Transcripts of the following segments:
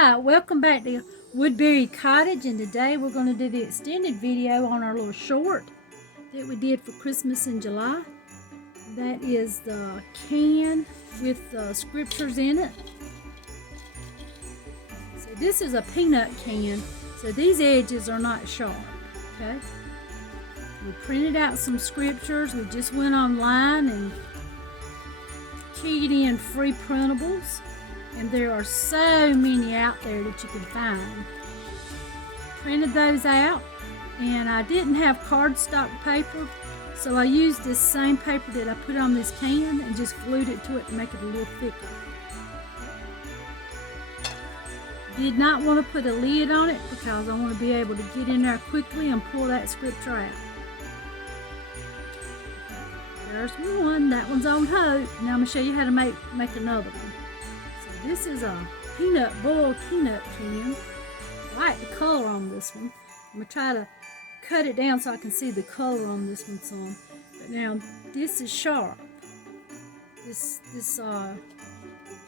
Hi, welcome back to Woodbury Cottage, and today we're going to do the extended video on our little short that we did for Christmas in July. That is the can with scriptures in it. So this is a peanut can, so these edges are not sharp, okay? We printed out some scriptures. We just went online and keyed in free printables. And there are so many out there that you can find. Printed those out, and I didn't have cardstock paper, so I used this same paper that I put on this can and just glued it to it to make it a little thicker. Did not want to put a lid on it because I want to be able to get in there quickly and pull that scripture out. There's one, that one's on hope. Now I'm going to show you how to make another one. This is a boiled peanut can. I like the color on this one. I'm going to try to cut it down so I can see the color on this one some. But now, this is sharp. This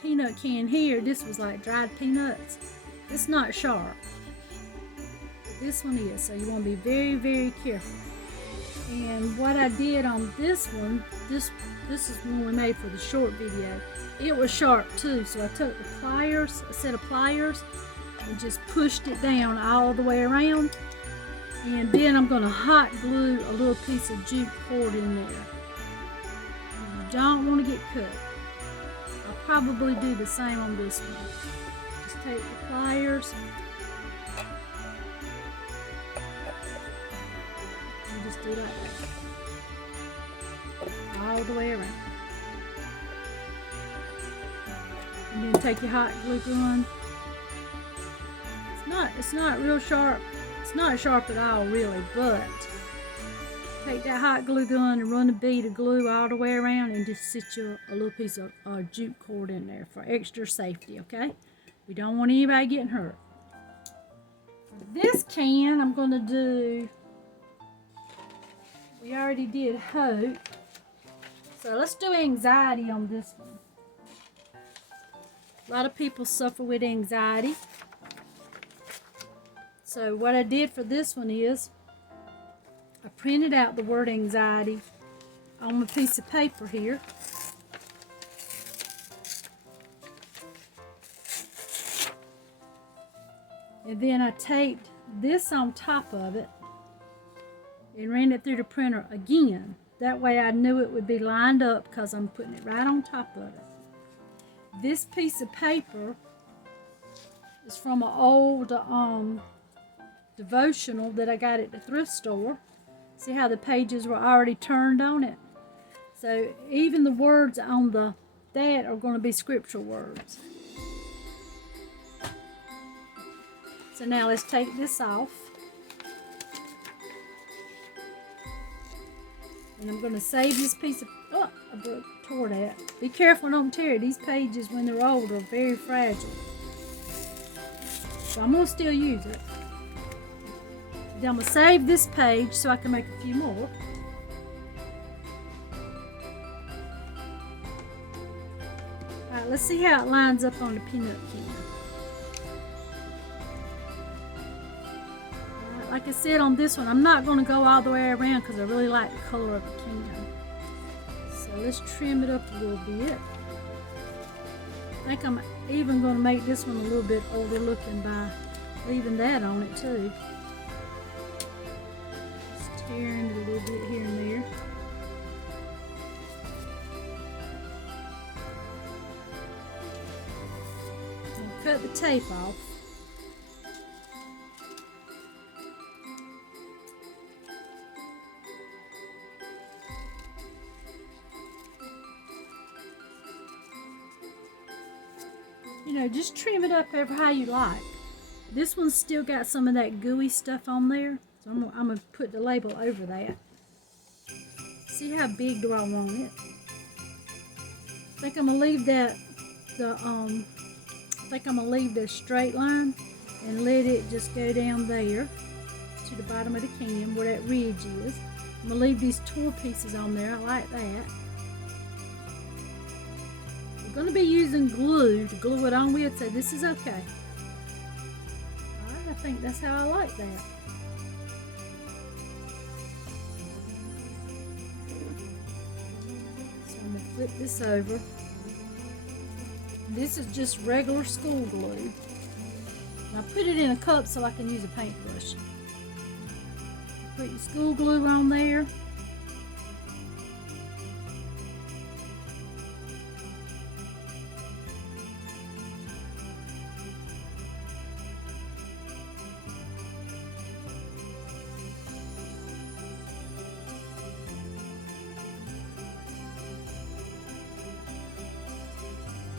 peanut can here, this was like dried peanuts. It's not sharp. But this one is, so you want to be very, very careful. And what I did on this one, this is one we made for the short video. It was sharp too, so I took the pliers, a set of pliers, and just pushed it down all the way around. And then I'm going to hot glue a little piece of jute cord in there. You don't want to get cut. I'll probably do the same on this one. Just take the pliers and just do like that. All the way around. And then take your hot glue gun. It's not real sharp. It's not sharp at all really, but take that hot glue gun and run a bead of glue all the way around and just sit a little piece of jute cord in there for extra safety, okay? We don't want anybody getting hurt. For this can, I'm gonna do, we already did hope. So let's do anxiety on this one. A lot of people suffer with anxiety. So what I did for this one is I printed out the word anxiety on a piece of paper here. And then I taped this on top of it and ran it through the printer again. That way I knew it would be lined up because I'm putting it right on top of it. This piece of paper is from an old devotional that I got at the thrift store. See how the pages were already turned on it? So even the words on that are going to be scriptural words. So now let's take this off. And I'm going to save this piece of, I tore that. Be careful, don't tear it. These pages, when they're old, are very fragile. So I'm going to still use it. Then I'm going to save this page so I can make a few more. Alright, let's see how it lines up on the peanut can. Alright, like I said on this one, I'm not going to go all the way around because I really like the color of the can. So let's trim it up a little bit. I think I'm even going to make this one a little bit older looking by leaving that on it too. Just tearing it a little bit here and there. I'll cut the tape off. You know, just trim it up ever how you like. This one's still got some of that gooey stuff on there, so I'm going to put the label over that. See how big do I want it? I think I'm going to leave the straight line and let it just go down there to the bottom of the can where that ridge is. I'm going to leave these tore pieces on there. I like that. We're going to be using glue to glue it on with, so this is okay. I think that's how I like that. So I'm going to flip this over. This is just regular school glue. And I put it in a cup so I can use a paintbrush. Put your school glue on there.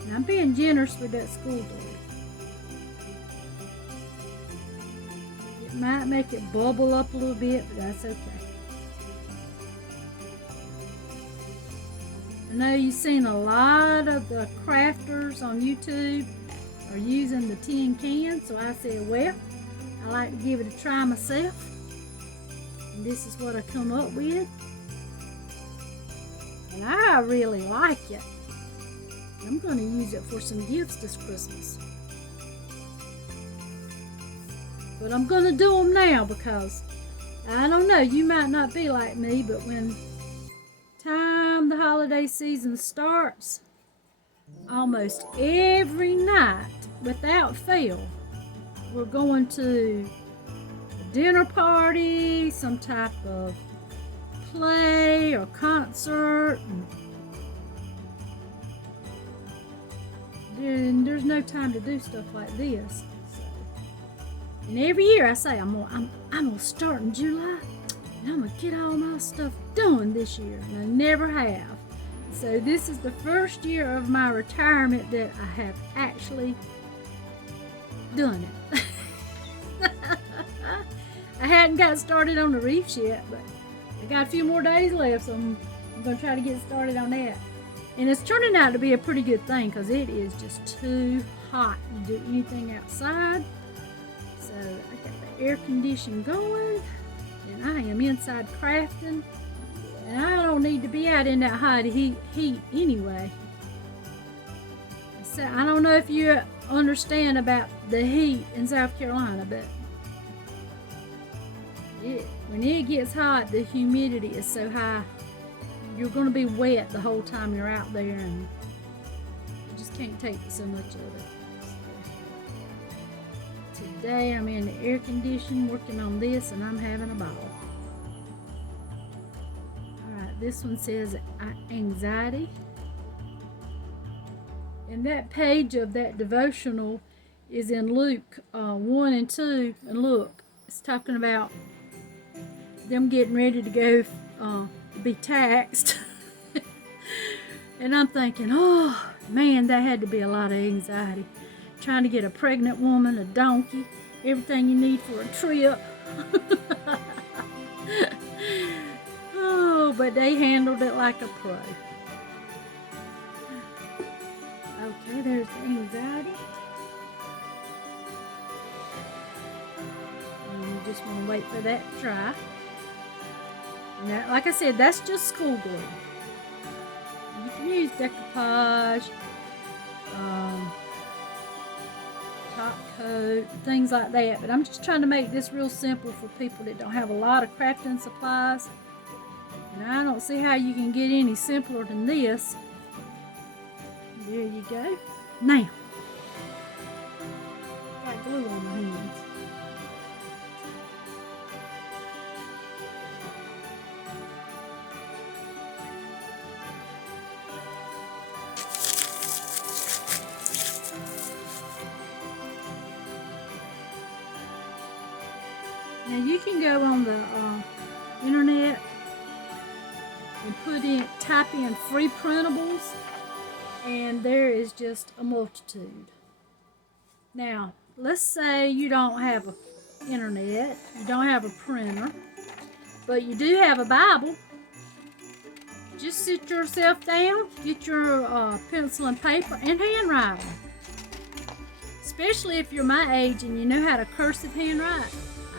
And I'm being generous with that school glue. It might make it bubble up a little bit, but that's okay. I know you've seen a lot of the crafters on YouTube are using the tin can, so I said, well, I like to give it a try myself. And this is what I come up with. And I really like it. I'm going to use it for some gifts this Christmas. But I'm going to do them now because, I don't know, you might not be like me, but when the holiday season starts, almost every night, without fail, we're going to a dinner party, some type of play or concert. And there's no time to do stuff like this. And every year I say I'm gonna start in July, and I'm gonna get all my stuff done this year, and I never have. So this is the first year of my retirement that I have actually done it. I hadn't got started on the reefs yet, but I got a few more days left, so I'm gonna try to get started on that. And it's turning out to be a pretty good thing because it is just too hot to do anything outside. So I got the air conditioning going, and I am inside crafting, and I don't need to be out in that hot heat anyway. So I don't know if you understand about the heat in South Carolina, but when it gets hot, the humidity is so high. You're going to be wet the whole time you're out there, and you just can't take so much of it. So today I'm in the air conditioning working on this, and I'm having a ball. Alright, this one says anxiety. And that page of that devotional is in Luke 1 and 2. And look, it's talking about them getting ready to go be taxed. And I'm thinking, oh man, that had to be a lot of anxiety, trying to get a pregnant woman, a donkey, everything you need for a trip. Oh, but they handled it like a pro. Okay, there's anxiety. And you just want to wait for that to dry. Now, like I said, that's just school glue. You can use decoupage, top coat, things like that. But I'm just trying to make this real simple for people that don't have a lot of crafting supplies. And I don't see how you can get any simpler than this. There you go. Now, got glue on my hands. Now you can go on the internet and type in free printables, and there is just a multitude. Now, let's say you don't have an internet, you don't have a printer, but you do have a Bible. Just sit yourself down, get your pencil and paper, and handwrite. Especially if you're my age and you know how to cursive handwrite.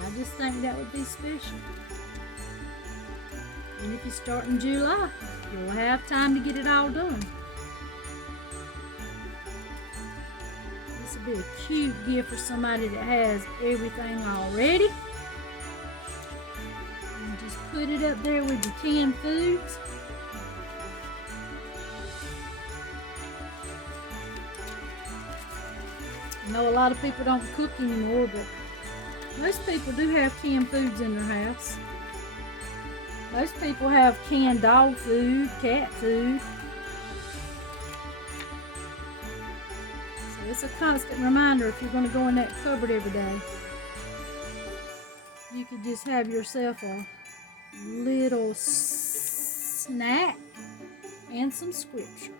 I just think that would be special. And if you start in July, you'll have time to get it all done. This would be a cute gift for somebody that has everything already. And just put it up there with your canned foods. I know a lot of people don't cook anymore, but most people do have canned foods in their house. Most people have canned dog food, cat food. So it's a constant reminder if you're going to go in that cupboard every day. You could just have yourself a little snack and some scripture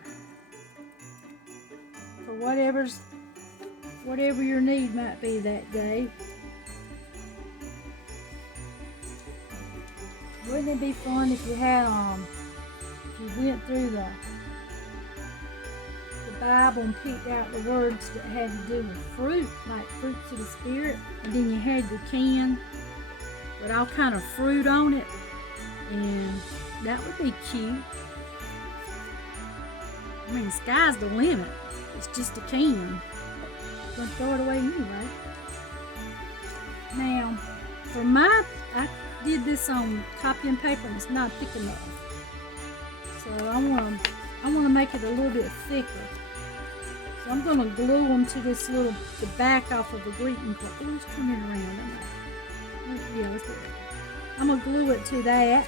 for whatever your need might be that day. Wouldn't it be fun if you had if you went through the Bible and picked out the words that had to do with fruit, like fruits of the Spirit, and then you had your can with all kind of fruit on it, and that would be cute. I mean, sky's the limit. It's just a can. I'm gonna throw it away anyway. Now, for I did this on copy and paper, and it's not thick enough. So I wanna make it a little bit thicker. So I'm gonna glue them to this the back off of the greeting card. Oh, let's turn it around. Yeah, let's do it. I'm gonna glue it to that.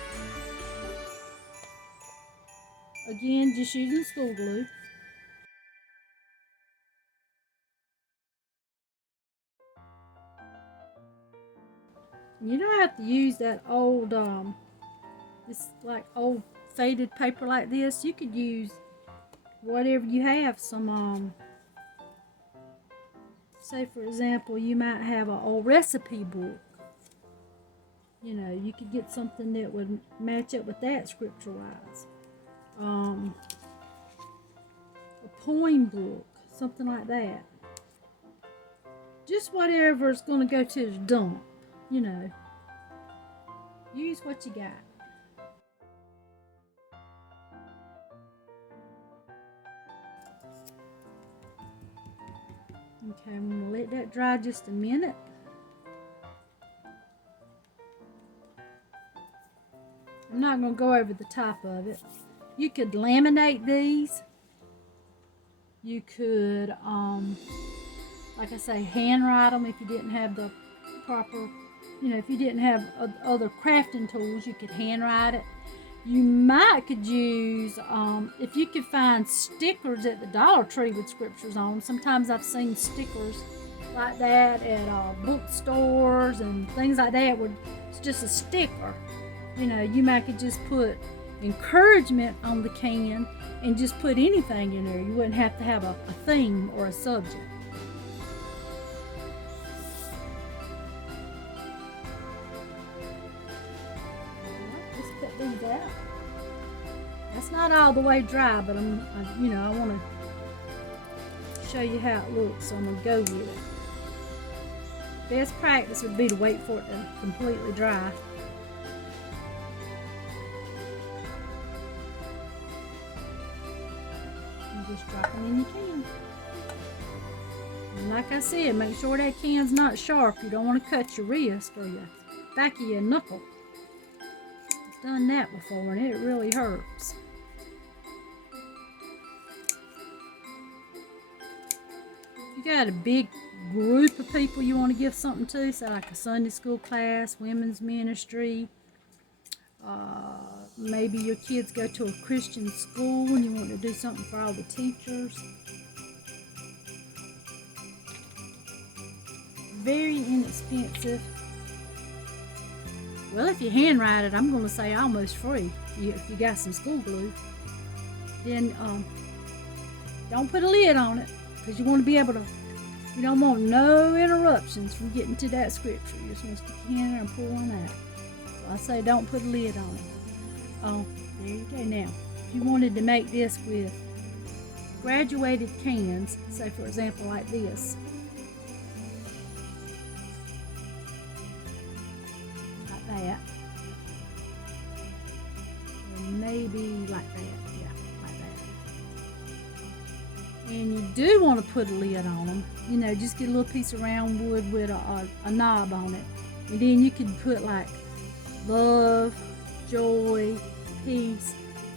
Again, just using school glue. You don't have to use that old, this like old faded paper like this. You could use whatever you have. Some, say for example, you might have an old recipe book. You know, you could get something that would match up with that scripture-wise. A poem book, something like that. Just whatever is going to go to the dump. You know, use what you got. Okay, I'm going to let that dry just a minute. I'm not going to go over the top of it. You could laminate these. You could, like I say, handwrite them if you didn't have the proper, if you didn't have other crafting tools, you could handwrite it. You could use, if you could find stickers at the Dollar Tree with scriptures on. Sometimes I've seen stickers like that at bookstores and things like that where it's just a sticker. You might could just put encouragement on the can and just put anything in there. You wouldn't have to have a theme or a subject. These out. That's not all the way dry, but I want to show you how it looks, so I'm going to go with it. Best practice would be to wait for it to completely dry. And just drop them in your can. And like I said, make sure that can's not sharp. You don't want to cut your wrist or your back of your knuckle. Done that before and it really hurts. If you got a big group of people you want to give something to, say like a Sunday school class, women's ministry, maybe your kids go to a Christian school and you want to do something for all the teachers. Very inexpensive. Well, if you handwrite it, I'm going to say almost free. If you got some school glue, then don't put a lid on it, because you want to be able to. You don't want no interruptions from getting to that scripture. You just want to stick your hand there and pull one out. So I say don't put a lid on it. Oh, there you go. Now, if you wanted to make this with graduated cans, say for example like this. That, and maybe like that, yeah, like that. And you do do want to put a lid on them, you know, just get a little piece of round wood with a knob on it. And then you could put like love, joy, peace,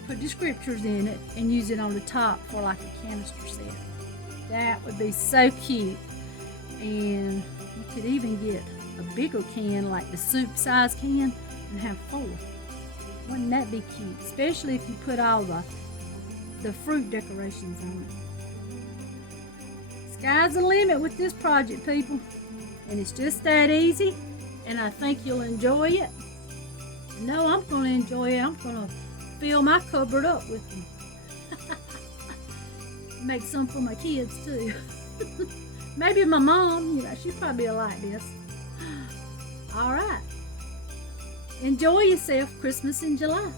put the scriptures in it, and use it on the top for like a canister set. That would be so cute. And you could even get a bigger can, like the soup size can, and have 4. Wouldn't that be cute? Especially if you put all the fruit decorations on it. Sky's the limit with this project, people. And it's just that easy. And I think you'll enjoy it. No, I'm going to enjoy it. I'm going to fill my cupboard up with them. Make some for my kids too. Maybe my mom, you know, she'd probably like this. All right. Enjoy yourself, Christmas in July.